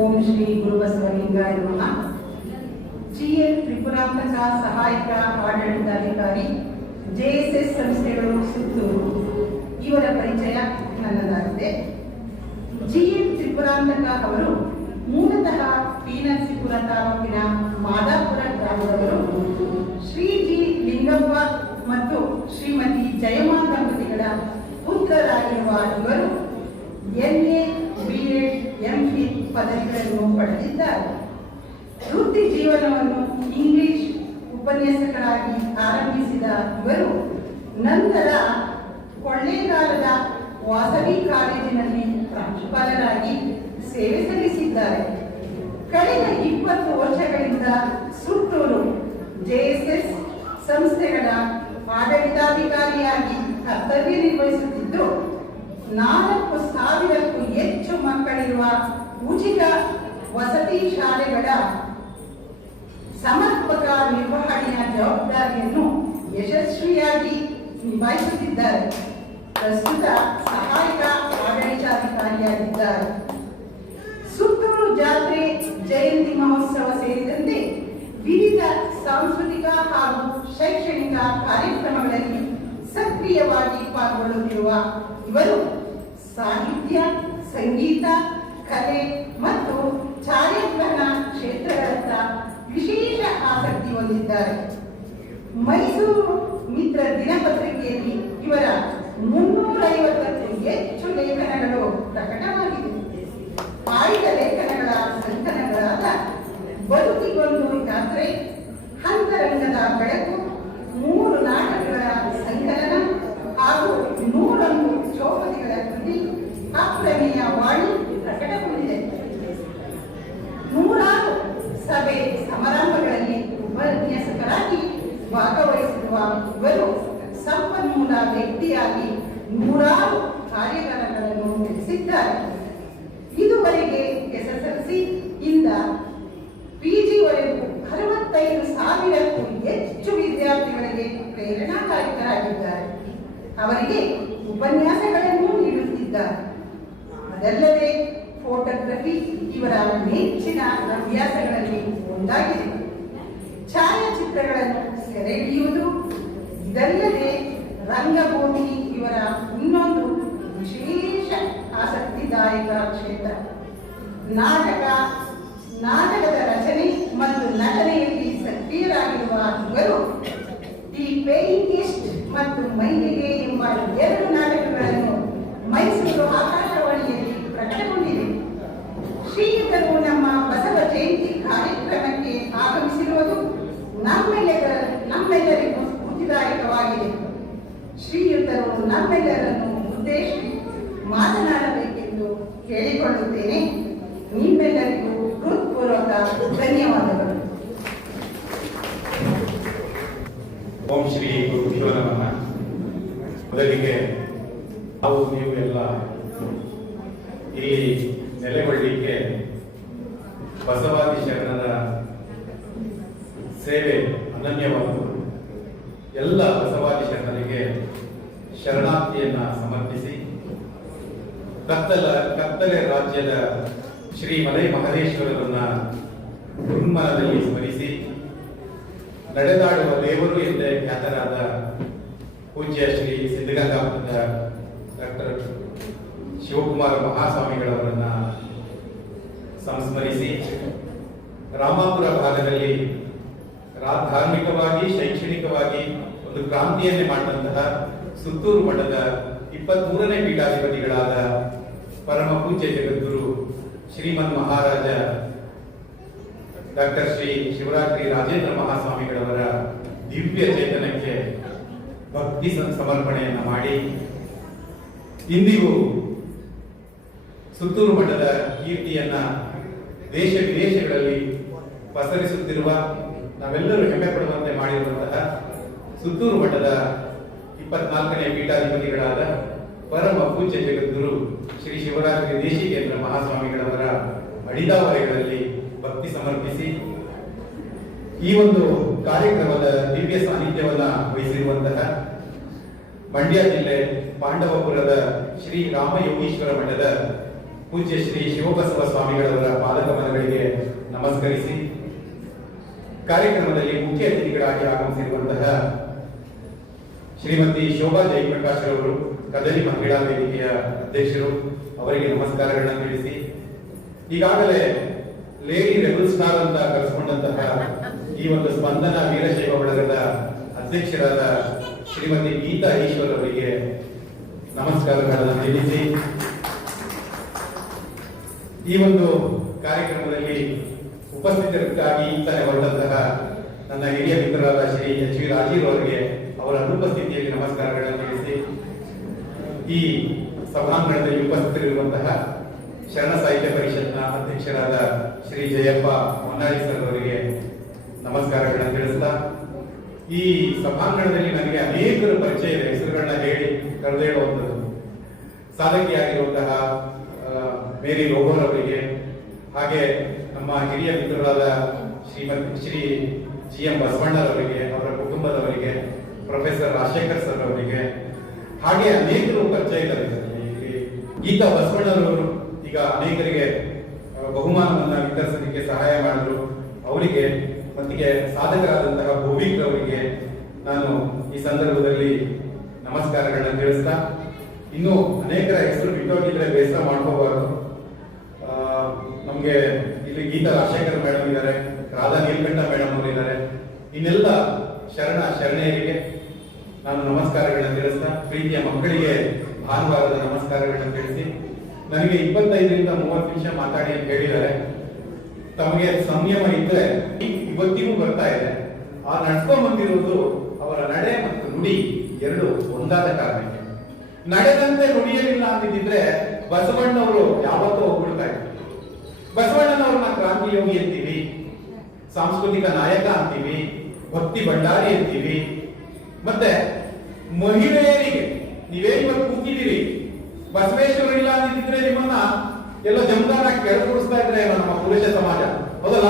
ಓಂ ಶ್ರೀ ಗುರುಬಸವಲಿಂಗಾಯ ನಮಃ. ಜಿಎಲ್ ತ್ರಿಪುರಾಂತಕ ಸಹಾಯಕ ಆಡಳಿತಾಧಿಕಾರಿ, ಜೆಎಸ್ಎಸ್ ಸಂಸ್ಥೆಗಳು ಸುತ್ತೂರು ಇವರ ಪರಿಚಯ ನನ್ನದಾಗಿದೆ. ಜಿಎಲ್ ತ್ರಿಪುರಾಂತಕ ಅವರು ಮೂಲತಃ ಪಿ.ನರಸೀಪುರ ತಾಲೂಕಿನ ಮಾದಾಪುರ ಗ್ರಾಮದವರು. ಶ್ರೀ ಜಿ ಲಿಂಗಪ್ಪ ಮತ್ತು ಶ್ರೀಮತಿ ಜಯಮ್ಮ ದಂಪತಿಗಳ ಪುತ್ರರಾಗಿರುವ ಇವರು ಎಂಎ, ಬಿಎಡ್, ಎಂಫಿಲ್ ಪದವಿಗಳನ್ನು ಪಡೆದಿದ್ದಾರೆ. ವೃತ್ತಿ ಜೀವನವನ್ನು ಇಂಗ್ಲಿಷ್ ಉಪನ್ಯಾಸಕರಾಗಿ ಆರಂಭಿಸಿದ ಇವರು ನಂತರ ಕೊಳ್ಳೇಗಾಲದ ವಾಸವಿ ಕಾಲೇಜಿನಲ್ಲಿ ಪ್ರಾಂಶುಪಾಲರಾಗಿ ಸೇವೆ ಸಲ್ಲಿಸಿದ್ದಾರೆ. ಕಳೆದ 20 ವರ್ಷಗಳಿಂದ ಸುತ್ತೂರು ಜೆಎಸ್ಎಸ್ ಸಂಸ್ಥೆಗಳ ಆಡಳಿತಾಧಿಕಾರಿಯಾಗಿ ಕರ್ತವ್ಯ ನಿರ್ವಹಿಸುತ್ತಿದ್ದು 4,000ಕ್ಕೂ ಹೆಚ್ಚು ಮಕ್ಕಳಿರುವ ಉಚಿತ ವಸತಿ ಶಾಲೆಗಳ ಸಮರ್ಪಕ ನಿರ್ವಹಣೆಯ ಜವಾಬ್ದಾರಿಯನ್ನು ಯಶಸ್ವಿಯಾಗಿ ನಿಭಾಯಿಸುತ್ತಿದ್ದಾರೆ. ಪ್ರಸ್ತುತ ಸಹಾಯಕ ಆಡಳಿತಾಧಿಕಾರಿಯಾಗಿದ್ದಾರೆ. ಸುತ್ತೂರು ಜಾತ್ರೆ, ಜಯಂತಿ ಮಹೋತ್ಸವ ಸೇರಿದಂತೆ ವಿವಿಧ ಸಾಂಸ್ಕೃತಿಕ ಹಾಗೂ ಶೈಕ್ಷಣಿಕ ಕಾರ್ಯಕ್ರಮಗಳಲ್ಲಿ ಸಕ್ರಿಯವಾಗಿ ಪಾಲ್ಗೊಳ್ಳುತ್ತಿರುವ ಇವರು ಸಾಹಿತ್ಯ, ಸಂಗೀತ, ಕಲೆ ಮತ್ತು ಛಾಯಾಗ್ರಹಣ ಕ್ಷೇತ್ರಗಳತ್ತ ವಿಶೇಷ ಆಸಕ್ತಿ ಹೊಂದಿದ್ದಾರೆ. ಮೈಸೂರು ಮಿತ್ರ ದಿನಪತ್ರಿಕೆಯಲ್ಲಿ ಇವರ 350ಕ್ಕೂ ಹೆಚ್ಚು ಲೇಖನಗಳು ಪ್ರಕಟವಾಗಿವೆ. ಆಯ್ದ ಲೇಖನಗಳ ಸಂಕಲನಗಳಾದ ಬದುಕಿಗೊಂದು ಯಾತ್ರೆ, ಅಂತರಂಗದ ಬೆಳಕು, 3 ನಾಟಕಗಳ ಸಂಕಲನ ಹಾಗೂ 101 ಚೌಪದಿಗಳ ಕೃತಿ ಅಪ್ರಮೇಯ ವಾಣಿ ಪ್ರಕಟಗೊಂಡಿದೆ. 100 ಸಭೆ ಸಮಾರಂಭಗಳಲ್ಲಿ ಉಪನ್ಯಾಸಕರಾಗಿ ಭಾಗವಹಿಸಿರುವ ಇವರು ಸಂಪನ್ಮೂಲ ವ್ಯಕ್ತಿಯಾಗಿ 100 ಕಾರ್ಯಕ್ರಮಗಳನ್ನು ನಡೆಸಿದ್ದಾರೆ. ಇದುವರೆಗೆ ಎಸ್ಎಸ್ಎಲ್ಸಿ ಇಂದ ಪಿಜಿವರೆಗೂ 65,000ಕ್ಕೂ ಹೆಚ್ಚು ವಿದ್ಯಾರ್ಥಿಗಳಿಗೆ ಪ್ರೇರಣಾದಾಯಕರಾಗಿದ್ದಾರೆ. ಅವರಿಗೆ ಉಪನ್ಯಾಸಗಳನ್ನು ನೀಡುತ್ತಿದ್ದಾರೆ. ಅದಲ್ಲದೆ ಫೋಟೋಗ್ರಫಿ ಇವರ ನೆಚ್ಚಿನ ಹವ್ಯಾಸಗಳಲ್ಲಿ ಒಂದಾಗಿದೆ. ಛಾಯಾಚಿತ್ರಗಳನ್ನು ಸೆರೆ ಹಿಡಿಯುವುದು ಇದಲ್ಲದೆ ರಂಗಭೂಮಿ ಇವರ ಇನ್ನೊಂದು ವಿಶೇಷ ಆಸಕ್ತಿದಾಯಕ ಕ್ಷೇತ್ರ. ನಾಟಕದ ರಚನೆ ಮತ್ತು ನಟನೆಯಲ್ಲಿ ಸಕ್ರಿಯರಾಗಿರುವ ಇವರು ದಿ ಪೇಯಿಂಗ್ ಗೆಸ್ಟ್ ಮತ್ತು ಮೈಲಿಗೆ ಎಂಬ 2 ನಾಟಕಗಳನ್ನು ಮೈಸೂರು ಆಕಾಶವಾಣಿಯಲ್ಲಿ ಪ್ರಕಟಗೊಂಡಿದೆ. ಶ್ರೀಯುತರು ನಮ್ಮ ಬಸವ ಜಯಂತಿ ಕಾರ್ಯಕ್ರಮಕ್ಕೆ ಆಗಮಿಸಿರುವುದು ನಮ್ಮೆಲ್ಲರಿಗೂ ಸ್ಫೂರ್ತಿದಾಯಕವಾಗಿದೆ. ಶ್ರೀಯುತರು ನಮ್ಮೆಲ್ಲರನ್ನು ಉದ್ದೇಶಿಸಿ ಮಾತನಾಡಬೇಕೆಂದು ಕೇಳಿಕೊಳ್ಳುತ್ತೇನೆ. ನಿಮ್ಮೆಲ್ಲರಿಗೂ ಹೃತ್ಪೂರ್ವಕ ಧನ್ಯವಾದಗಳು. ಓಂ ಶ್ರೀ ಗುರುಭ್ಯೋ ನಮಃ. ಮೊದಲಿಗೆ ನಾವು ನೀವು ಎಲ್ಲ ಇಲ್ಲಿ ನೆಲೆಗೊಳ್ಳಲಿಕ್ಕೆ ಬಸವಾದಿ ಶರಣರ ಸೇವೆ ಅನನ್ಯವಾದುದು. ಎಲ್ಲ ಬಸವಾದಿ ಶರಣರಿಗೆ ಶರಣಾರ್ಥಿಯನ್ನ ಸಮರ್ಪಿಸಿ ಕತ್ತಲೆ ರಾಜ್ಯದ ಶ್ರೀ ಮಲೈ ಮಹದೇಶ್ವರರನ್ನ ಗುರುಮನದಲ್ಲಿ ಸ್ಮರಿಸಿ ನಡೆದಾಡುವ ದೇವರು ಎಂದೇ ಖ್ಯಾತರಾದ ಪೂಜ್ಯ ಶ್ರೀ ಸಿದ್ಧಗಂಗಾ ಮಠದ ಡಾಕ್ಟರ್ ಶಿವಕುಮಾರ ಮಹಾಸ್ವಾಮಿಗಳವರನ್ನ ಸಂಸ್ಮರಿಸಿ ರಾಮಾಪುರ ಭಾಗದಲ್ಲಿ ಧಾರ್ಮಿಕವಾಗಿ, ಶೈಕ್ಷಣಿಕವಾಗಿ ಒಂದು ಕ್ರಾಂತಿಯನ್ನೇ ಮಾಡಿದಂತಹ ಸುತ್ತೂರು ಮಠದ 23ನೇ ಪೀಠಾಧಿಪತಿಗಳಾದ ಪರಮ ಪೂಜ್ಯ ಜಗದ್ಗುರು ಶ್ರೀಮನ್ ಮಹಾರಾಜ ಡಾಕ್ಟರ್ ಶ್ರೀ ಶಿವರಾತ್ರಿ ರಾಜೇಂದ್ರ ಮಹಾಸ್ವಾಮಿಗಳವರ ದಿವ್ಯ ಚೇತನಕ್ಕೆ ಭಕ್ತಿ ಸಮರ್ಪಣೆಯನ್ನು ಮಾಡಿ ಇಂದಿಗೂ ಸುತ್ತೂರು ಮಠದ ಕೀರ್ತಿಯನ್ನ ದೇಶ ವಿದೇಶಗಳಲ್ಲಿ ಪಸರಿಸುತ್ತಿರುವ, ನಾವೆಲ್ಲರೂ ಹೆಮ್ಮೆ ಪಡುವಂತೆ ಮಾಡಿರುವಂತಹ ಸುತ್ತೂರು ಮಠದ 24ನೇ ಪೀಠಾಧಿಪತಿಗಳಾದ ಪರಮ ಪೂಜ್ಯ ಜಗದ್ಗುರು ಶ್ರೀ ಶಿವರಾತ್ರಿ ದೇಶಿಕೇಂದ್ರ ಮಹಾಸ್ವಾಮಿಗಳವರ ಅಡಿದಾವರೆಗಳಲ್ಲಿ ಭಕ್ತಿ ಸಮರ್ಪಿಸಿ ಈ ಒಂದು ಕಾರ್ಯಕ್ರಮದ ದಿವ್ಯ ಸಾನ್ನಿಧ್ಯವನ್ನ ವಹಿಸಿರುವಂತಹ ಮಂಡ್ಯ ಜಿಲ್ಲೆ ಪಾಂಡವಪುರದ ಶ್ರೀ ರಾಮಯೋಗೀಶ್ವರ ಮಠದ ಪೂಜ್ಯ ಶ್ರೀ ಶಿವಬಸವ ಸ್ವಾಮಿಗಳವರ ಪಾದಕ ನಮಸ್ಕರಿಸಿ ಕಾರ್ಯಕ್ರಮದಲ್ಲಿ ಮುಖ್ಯ ಅತಿಥಿಗಳಾಗಿ ಆಗಮಿಸಿರುವಂತಹ ಶ್ರೀಮತಿ ಶೋಭಾ ಜಯಪ್ರಕಾಶ್ ಅವರು ಕದಲಿ ಮಹಿಳಾ ವೇದಿಕೆಯ ಅಧ್ಯಕ್ಷರು, ಅವರಿಗೆ ನಮಸ್ಕಾರಗಳನ್ನ ತಿಳಿಸಿ, ಈಗಾಗಲೇ ಲೇಡಿ ರೆಬಲ್ ಸ್ಟಾರ್ ಅಂತ ಕರೆಸಿಕೊಂಡಂತಹ ಈ ಒಂದು ಸ್ಪಂದನ ವೀರಶೈವ ಬಳಗದ ಅಧ್ಯಕ್ಷರಾದ ಶ್ರೀಮತಿ ಗೀತಾ ಈಶ್ವರ್ ಅವರಿಗೆ ನಮಸ್ಕಾರಗಳನ್ನು ತಿಳಿಸಿ, ಈ ಒಂದು ಕಾರ್ಯಕ್ರಮದಲ್ಲಿ ಉಪಸ್ಥಿತರಿಗಾಗಿ ತಾನೇ ಹೊರಟಂತಹ ನನ್ನ ಹಿರಿಯ ಮಿತ್ರರಾದ ಶ್ರೀ ಎಚ್ ವಿ ರಾಜೀವ್ ಅವರಿಗೆ ಅವರ ಅನುಪಸ್ಥಿತಿಯಲ್ಲಿ ನಮಸ್ಕಾರಗಳನ್ನು ತಿಳಿಸಿ, ಈ ಸಭಾಂಗಣದಲ್ಲಿ ಉಪಸ್ಥಿತರಿರುವಂತಹ ಶರಣ ಸಾಹಿತ್ಯ ಪರಿಷತ್ನ ಅಧ್ಯಕ್ಷರಾದ ಶ್ರೀ ಜಯಪ್ಪ ಮೊನ್ನಾಳಿ ಸರ್ ಅವರಿಗೆ ನಮಸ್ಕಾರಗಳನ್ನು ತಿಳಿಸ್ತಾ, ಈ ಸಭಾಂಗಣದಲ್ಲಿ ನನಗೆ ಅನೇಕರು ಪರಿಚಯ ಇದೆ, ಹೆಸರುಗಳನ್ನ ಹೇಳಿ ಕರೆದೇಳುವಂಥದ್ದು. ಸಾಧಕಿಯಾಗಿರುವಂತಹ ಮೇರಿ ರೋಬೋರ್ ಅವರಿಗೆ, ಹಾಗೆ ನಮ್ಮ ಹಿರಿಯ ಮಿತ್ರರಾದ ಶ್ರೀ ಜಿ ಎಂ ಬಸವಣ್ಣರವರಿಗೆ, ಅವರ ಕುಟುಂಬದವರಿಗೆ, ಪ್ರೊಫೆಸರ್ ರಾಜಶೇಖರ್ ಸರ್ ಅವರಿಗೆ, ಹಾಗೆ ಅನೇಕರು ಪರಿಚಯ ಇದ್ದಾರೆ. ಗೀತಾ ಬಸವಣ್ಣರವರು ಈಗ ಅನೇಕರಿಗೆ ಬಹುಮಾನವನ್ನ ವಿತರಿಸಲಿಕ್ಕೆ ಸಹಾಯ ಮಾಡಿದ್ರು. ಅವರಿಗೆ ಮತ್ತಿಗೆ ಸಾಧಕರಾದಂತಹ ಭೂವಿಕ್ ಅವರಿಗೆ ನಾನು ಈ ಸಂದರ್ಭದಲ್ಲಿ ನಮಸ್ಕಾರಗಳನ್ನ ತಿಳಿಸ್ತಾ, ಇನ್ನು ಅನೇಕರ ಹೆಸರು ಬಿಟ್ಟೋಗಿದ್ರೆ ಬೇಸರ ಮಾಡ್ಕೋಬಾರದು. ನಮ್ಗೆ ಇಲ್ಲಿ ಗೀತಾ ರಾಜಶೇಖರ್ ಮೇಡಮ್ ಇದ್ದಾರೆ, ರಾಧಾ ನೀಲಕಂಠ ಮೇಡಮ್ ಅವರು ಇದ್ದಾರೆ. ಇನ್ನೆಲ್ಲ ಶರಣೆಯರಿಗೆ ನಾನು ನಮಸ್ಕಾರಗಳನ್ನ ತಿಳಿಸ್ತಾ, ಪ್ರೀತಿಯ ಮಕ್ಕಳಿಗೆ ಭಾನುವಾರದ ನಮಸ್ಕಾರಗಳನ್ನ ತಿಳಿಸಿ, ನನಗೆ 25ರಿಂದ 30 ನಿಮಿಷ ಮಾತಾಡಿ ಅಂತ ಹೇಳಿದ್ದಾರೆ. ತಮಗೆ ಸಂಯಮ ಇದ್ರೆ ಇವತ್ತಿಗೂ ಬರ್ತಾ ಇದೆ. ಆ ನಡ್ಕೊಂಡ್ ಬಂದಿರುವುದು ಅವರ ನಡೆ ಮತ್ತು ನುಡಿ ಎರಡು ಒಂದಾದ ಕಾರಣಕ್ಕೆ. ನಡೆದಂತೆ ನುಡಿಯಲಿಲ್ಲ ಅಂತಿದ್ರೆ ಬಸವಣ್ಣವರು ಯಾವತ್ತೂ ಹೋಗ್ಬಿಡ್ತಾ ಇದ್ರು. ಬಸವಣ್ಣನವ್ರನ್ನ ಕ್ರಾಂತಿ ಯೋಗಿ ಅಂತೀವಿ, ಸಾಂಸ್ಕೃತಿಕ ನಾಯಕ ಅಂತೀವಿ, ಭಕ್ತಿ ಭಂಡಾರಿ ಅಂತೀವಿ. ಮತ್ತೆ ಮಹಿಳೆಯರಿಗೆ ನೀವೇ ಇವತ್ತು ಕೂತಿದ್ದೀರಿ, ಬಸವೇಶ್ವರ ಇಲ್ಲ ಅಂತಿದ್ರೆ ನಿಮ್ಮನ್ನ ಎಲ್ಲ ಜಮದಾನ ಕೆಳಗೂಡಿಸ್ತಾ ಇದ್ರೆ ನಮ್ಮ ಪುರುಷ ಸಮಾಜ, ಹೌದಲ್ಲ?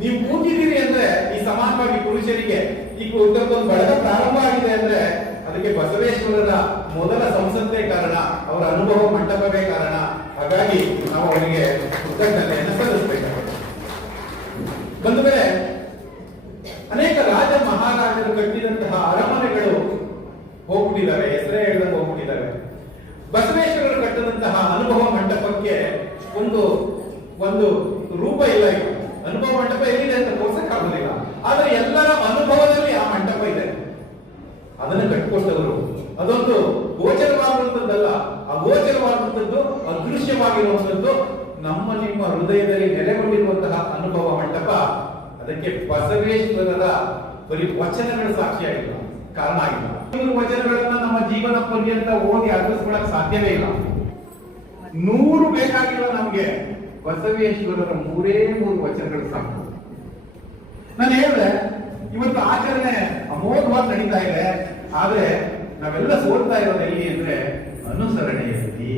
ನೀವು ಕೂತಿದ್ದೀರಿ ಅಂದ್ರೆ ಈ ಸಮಾನವಾಗಿ ಪುರುಷರಿಗೆ ಈಗ ಉತ್ತರದೊಂದು ಬಳಗ ಪ್ರಾರಂಭ ಆಗಿದೆ ಅಂದ್ರೆ ಅದಕ್ಕೆ ಬಸವೇಶ್ವರರ ಮೊದಲ ಸಂಸತ್ತೇ ಕಾರಣ, ಅವರ ಅನುಭವ ಮಂಟಪವೇ ಕಾರಣ. ಹಾಗಾಗಿ ನಾವು ಅವರಿಗೆ ಕೃತಜ್ಞತೆಯನ್ನು ಸಲ್ಲಿಸಬೇಕಾಗುತ್ತೆ. ಬಂದ ಮೇಲೆ ಅನೇಕ ರಾಜ ಮಹಾರಾಜರು ಕಟ್ಟಿದಂತಹ ಅರಮನೆಗಳು ಹೋಗ್ಬಿಟ್ಟಿದ್ದಾರೆ, ಹೆಸರೇ ಹೇಳದಂಗೆ ಹೋಗ್ಬಿಟ್ಟಿದ್ದಾರೆ. ಬಸವೇಶ್ವರರು ಕಟ್ಟದಂತಹ ಅನುಭವ ಮಂಟಪಕ್ಕೆ ಒಂದು ರೂಪ ಇಲ್ಲ. ಈಗ ಅನುಭವ ಮಂಟಪ ಎಲ್ಲಿದೆ ಅಂತ ತೋರ್ಸಕ್ ಆಗೋದಿಲ್ಲ, ಆದ್ರೆ ಎಲ್ಲರ ಅನುಭವದಲ್ಲಿ ಆ ಮಂಟಪ ಇದೆ. ಅದನ್ನು ಕಟ್ಟಿಕೊಟ್ಟವರು ಅದೊಂದು ಗೋಚರವಾಗುವಂಥದ್ದಲ್ಲ, ಅಗೋಚರವಾಗುವಂಥದ್ದು, ಅದೃಶ್ಯವಾಗಿರುವಂಥದ್ದು ನಮ್ಮ ನಿಮ್ಮ ಹೃದಯದಲ್ಲಿ ನೆಲೆಗೊಂಡಿರುವಂತಹ ಅನುಭವ ಮಂಟಪ. ಅದಕ್ಕೆ ಬಸವೇಶ್ವರರ ಬರೀ ವಚನಗಳ ಸಾಕ್ಷಿಯಾಗಿಲ್ಲ, ಕಾರಣ ಆಗಿಲ್ಲ. ಇವರು ವಚನಗಳನ್ನ ನಮ್ಮ ಜೀವನ ಪರ್ಯಂತ ಓದಿ ಅರ್ಥಿಸ್ಕೊಳ್ಳಕ್ ಸಾಧ್ಯವೇ ಇಲ್ಲ. 100 ಬೇಕಾಗಿಲ್ಲ ನಮ್ಗೆ, ಬಸವೇಶ್ವರರ 3 ವಚನಗಳು ಸಾಕು. ನಾನು ಹೇಳಿದೆ, ಇವತ್ತು ಆಚರಣೆ ಅಮೋಘವಾಗಿ ನಡೀತಾ ಇದೆ, ಆದ್ರೆ ನಾವೆಲ್ಲ ಸೋಲ್ತಾ ಇರೋದು ಎಲ್ಲಿ ಅಂದ್ರೆ ಅನುಸರಣೆಯಲ್ಲಿ.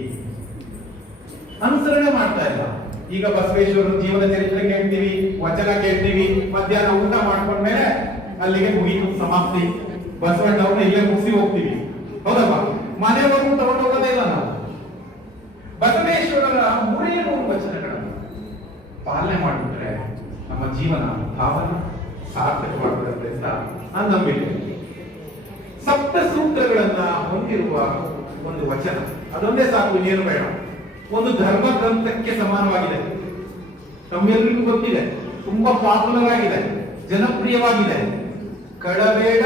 ಅನುಸರಣೆ ಮಾಡ್ತಾ ಇಲ್ಲ. ಈಗ ಬಸವೇಶ್ವರರ ಜೀವನ ಚರಿತ್ರೆ ಕೇಳ್ತೀವಿ, ವಚನ ಕೇಳ್ತೀವಿ, ಮಧ್ಯಾಹ್ನ ಊಟ ಮಾಡ್ಕೊಂಡ್ಮೇಲೆ ಅಲ್ಲಿಗೆ ಮುಗಿದು ಸಮಾಪ್ತಿ. ಬಸವಣ್ಣವ್ರನ್ನ ಇಲ್ಲೇ ಮುಗಿಸಿ ಹೋಗ್ತೀವಿ, ಹೌದಲ್ವಾ? ಮನೆಯವರೆಗೂ ತಗೊಂಡು ಹೋಗೋದೇ ಇಲ್ಲ ನಾವು. ಬಸವೇಶ್ವರರ 3 ವಚನಗಳನ್ನು ಪಾಲನೆ ಮಾಡಿಬಿಟ್ರೆ ನಮ್ಮ ಜೀವನ ಭಾವನ ಸಾರ್ಥಕವಾಗುತ್ತದೆ ಅಂತ ನಾನು ನಂಬಿಕೆ. ಸಪ್ತ ಸೂತ್ರಗಳನ್ನ ಹೊಂದಿರುವ ಒಂದು ವಚನ, ಅದೊಂದೇ ಸಾಕು, ಇನ್ನೇನು ಬೇಡ. ಒಂದು ಧರ್ಮ ಗ್ರಂಥಕ್ಕೆ ಸಮಾನವಾಗಿದೆ, ನಮ್ಮೆಲ್ಲರಿಗೂ ಗೊತ್ತಿದೆ, ತುಂಬಾ ಪಾಪ್ಯುಲರ್ ಆಗಿದೆ, ಜನಪ್ರಿಯವಾಗಿದೆ. ಕಳಬೇಡ,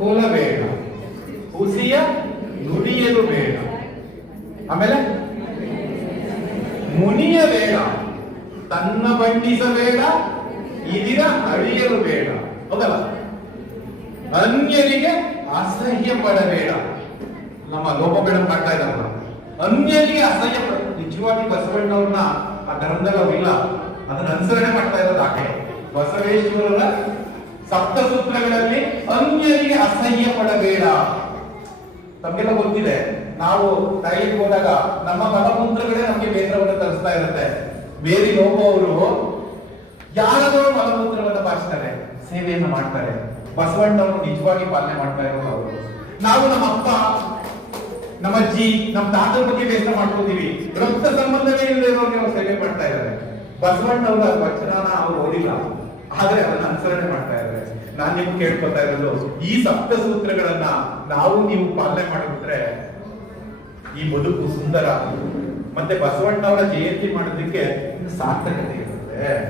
ಕೊಲಬೇಡ, ಹುಸಿಯ ನುಡಿಯಲು ಬೇಡ, ಆಮೇಲೆ ಮುನಿಯ ಬೇಡ, ತನ್ನ ಬಂಡಿಸಬೇಡ, ಇದಿರ ಅಳಿಯಲು ಬೇಡ, ಹೌದಲ್ಲ? ಅನ್ಯರಿಗೆ ಅಸಹ್ಯ ಪಡಬೇಡ. ನಮ್ಮ ಲೋಪಬೇಡ ಮಾಡ್ತಾ ಇದ್ದಾರಲ್ಲ, ಅನ್ಯರಿಗೆ ಅಸಹ್ಯ ಪಡ. ನಿಜವಾಗಿ ಬಸವಣ್ಣವ್ರನ್ನ ಆ ಧರ್ಮದಲ್ಲಿ ಅವ್ರಿಲ್ಲ, ಅದನ್ನ ಅನುಸರಣೆ ಮಾಡ್ತಾ ಇರೋದು ಆಕೆ. ಬಸವೇಶ್ವರರ ಸಪ್ತ ಸೂತ್ರಗಳಲ್ಲಿ ಅನ್ಯರಿಗೆ ಅಸಹ್ಯ ಪಡಬೇಡ. ತಮಗೆಲ್ಲ ಗೊತ್ತಿದೆ, ನಾವು ತಾಯಿಗೆ ಹೋದಾಗ ನಮ್ಮ ಮಲಮೂತ್ರಗಳೇ ನಮಗೆ ಬೇಸರವನ್ನು ತರಿಸ್ತಾ ಇರುತ್ತೆ. ಬೇರೆ ಹೋಗುವವರು ಯಾರದೋ ಮಲಮೂತ್ರವನ್ನು ಬಾರಿಸ್ತಾರೆ, ಸೇವೆಯನ್ನು ಮಾಡ್ತಾರೆ. ಬಸವಣ್ಣವರು ನಿಜವಾಗಿ ಪಾಲನೆ ಮಾಡ್ತಾ ಇರೋರು ಅವರು. ನಾವು ನಮ್ಮ ಅಪ್ಪ, ನಮ್ಮ ಅಜ್ಜಿ, ನಮ್ಮ ತಾತನ ಬಗ್ಗೆ ಬೇಸರ ಮಾಡ್ಕೋತೀವಿ. ರಕ್ತ ಸಂಬಂಧವೇ ಇಲ್ಲದೆ ಇರೋರಿಗೆ ಅವ್ರು ಸೇವೆ ಮಾಡ್ತಾ ಇದ್ದಾರೆ. ಬಸವಣ್ಣವರ ವಚನನ ಅವ್ರು ಓದಿಲ್ಲ, ಆದ್ರೆ ಅದನ್ನ ಅನುಸರಣೆ ಮಾಡ್ತಾ ಇದ್ದಾರೆ. ನಾನ್ ನಿಮ್ಗೆ ಕೇಳ್ಕೊತಾ ಇರೋದು, ಈ ಸಪ್ತ ಸೂತ್ರಗಳನ್ನ ನಾವು ನೀವು ಪಾಲನೆ ಮಾಡಿಬಿಟ್ರೆ ಈ ಬದುಕು ಸುಂದರ, ಮತ್ತೆ ಬಸವಣ್ಣವರ ಜಯಂತಿ ಮಾಡೋದಕ್ಕೆ ಸಾರ್ಥಕತೆ ಇರುತ್ತೆ.